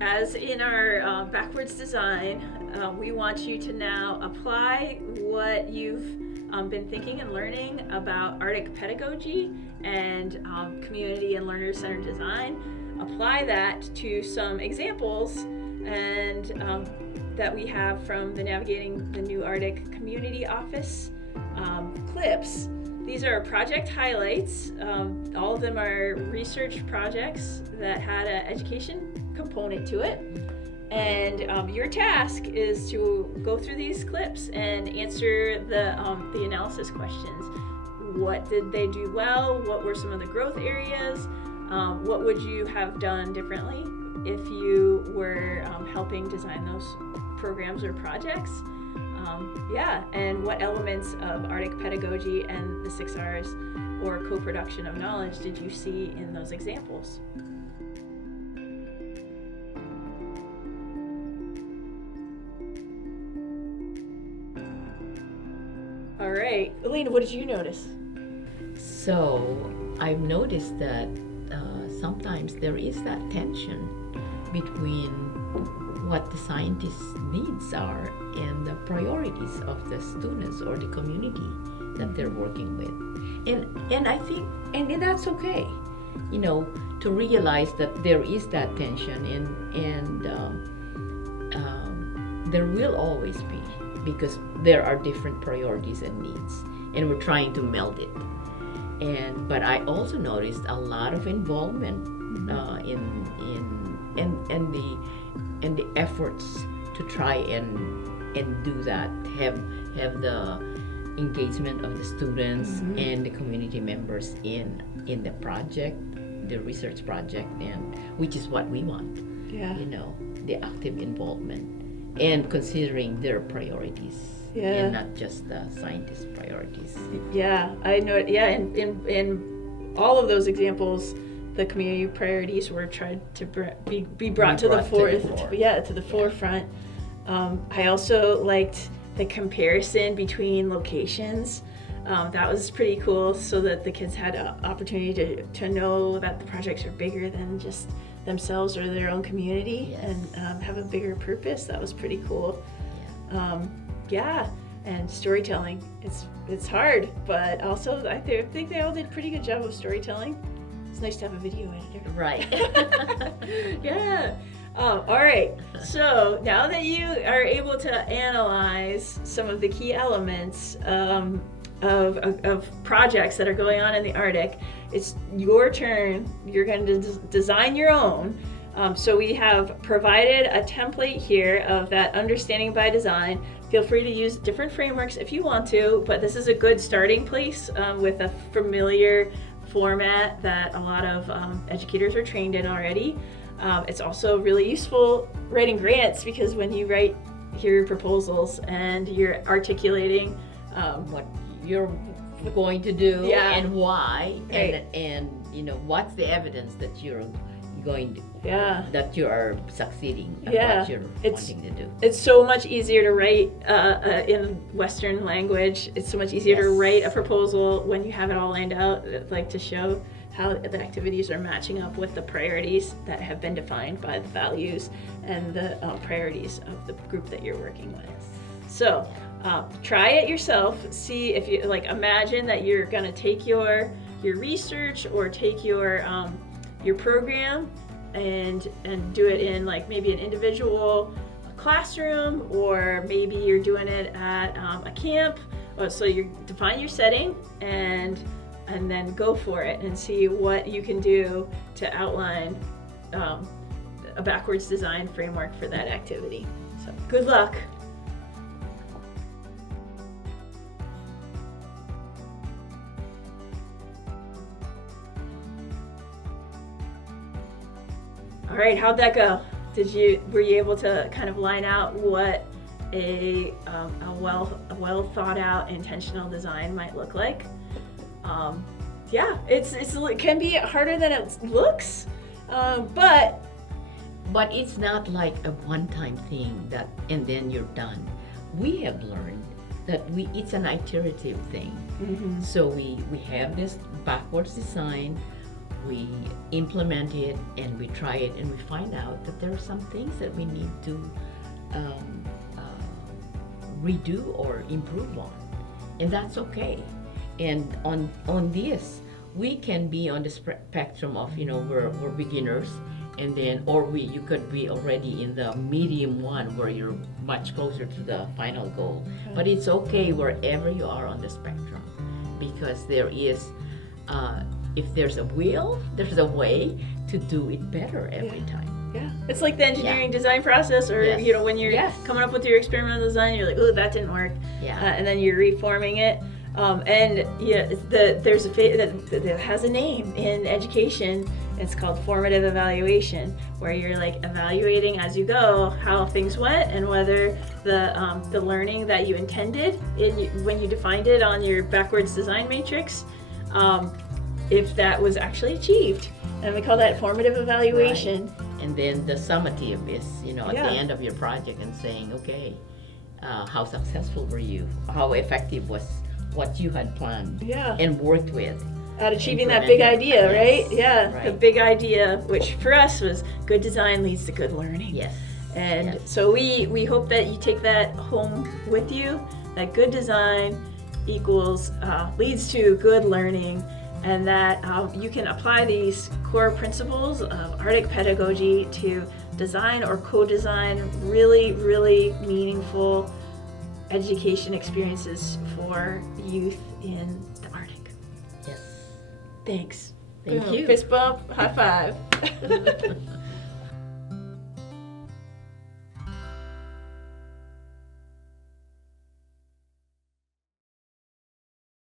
as in our backwards design, we want you to now apply what you've been thinking and learning about Arctic pedagogy and community and learner-centered design. Apply that to some examples and that we have from the Navigating the New Arctic Community Office clips. These are project highlights. All of them are research projects that had an education component to it. And your task is to go through these clips and answer the analysis questions. What did they do well? What were some of the growth areas? What would you have done differently if you were helping design those programs or projects? And what elements of Arctic pedagogy and the 6 R's or co-production of knowledge did you see in those examples? All right, Elena, what did you notice? So I've noticed that sometimes there is that tension between what the scientists' needs are and the priorities of the students or the community that they're working with. And I think, and that's okay, to realize that there is that tension and there will always be, because there are different priorities and needs, and we're trying to meld it. But I also noticed a lot of involvement in the efforts to try and do that, have the engagement of the students and the community members in the project, the research project, and which is what we want. Yeah. The active involvement and considering their priorities. Yeah. And not just the scientists' priorities. Yeah, I know. Yeah, in all of those examples, the community priorities were tried to be brought to the forefront. I also liked the comparison between locations. That was pretty cool, so that the kids had an opportunity to know that the projects are bigger than just themselves or their own community. Yes. And have a bigger purpose. That was pretty cool. Yeah. And storytelling, it's hard, but also I think they all did a pretty good job of storytelling. It's nice to have a video editor. Right. Yeah. All right. So now that you are able to analyze some of the key elements of projects that are going on in the Arctic, it's your turn. You're going to design your own. So we have provided a template here of that understanding by design. Feel free to use different frameworks if you want to, but this is a good starting place with a familiar format that a lot of educators are trained in already. It's also really useful writing grants, because when you write your proposals and you're articulating What you're going to do and why, Right. and what's the evidence that you're going to, Yeah. that you are succeeding at what you're wanting to do. It's so much easier to write in Western language. It's so much easier to write a proposal when you have it all lined out, like to show how the activities are matching up with the priorities that have been defined by the values and the priorities of the group that you're working with. So try it yourself. See if you imagine that you're going to take your research or take your program and do it in maybe an individual classroom, or maybe you're doing it at a camp. So you define your setting and then go for it and see what you can do to outline a backwards design framework for that activity. So good luck. All right, how'd that go? Were you able to kind of line out what a well thought out intentional design might look like? It can be harder than it looks, but it's not like a one-time thing and then you're done. We have learned that it's an iterative thing. So we have this backwards design. we implement it and we try it and we find out that there are some things that we need to redo or improve on, and that's okay. And on this, we can be on the spectrum of, we're beginners, and then you could be already in the medium one where you're much closer to the final goal. But it's okay wherever you are on the spectrum, because there is if there's a will, there's a way to do it better every time. Yeah, it's like the engineering design process, or when you're coming up with your experimental design, you're like, oh, that didn't work, and then you're reforming it. There's a that has a name in education. It's called formative evaluation, where you're like evaluating as you go how things went and whether the learning that you intended when you defined it on your backwards design matrix, if that was actually achieved. And we call that formative evaluation. Right. And then the summative is, at the end of your project, and saying, okay, how successful were you? How effective was what you had planned and worked with? At achieving that big idea, right? Yes. Right. The big idea, which for us was good design leads to good learning. Yes. And so we hope that you take that home with you, that good design equals leads to good learning, and that you can apply these core principles of Arctic pedagogy to design or co-design really, really meaningful education experiences for youth in the Arctic. Yes. Thanks. Thank you. Fist bump, high five.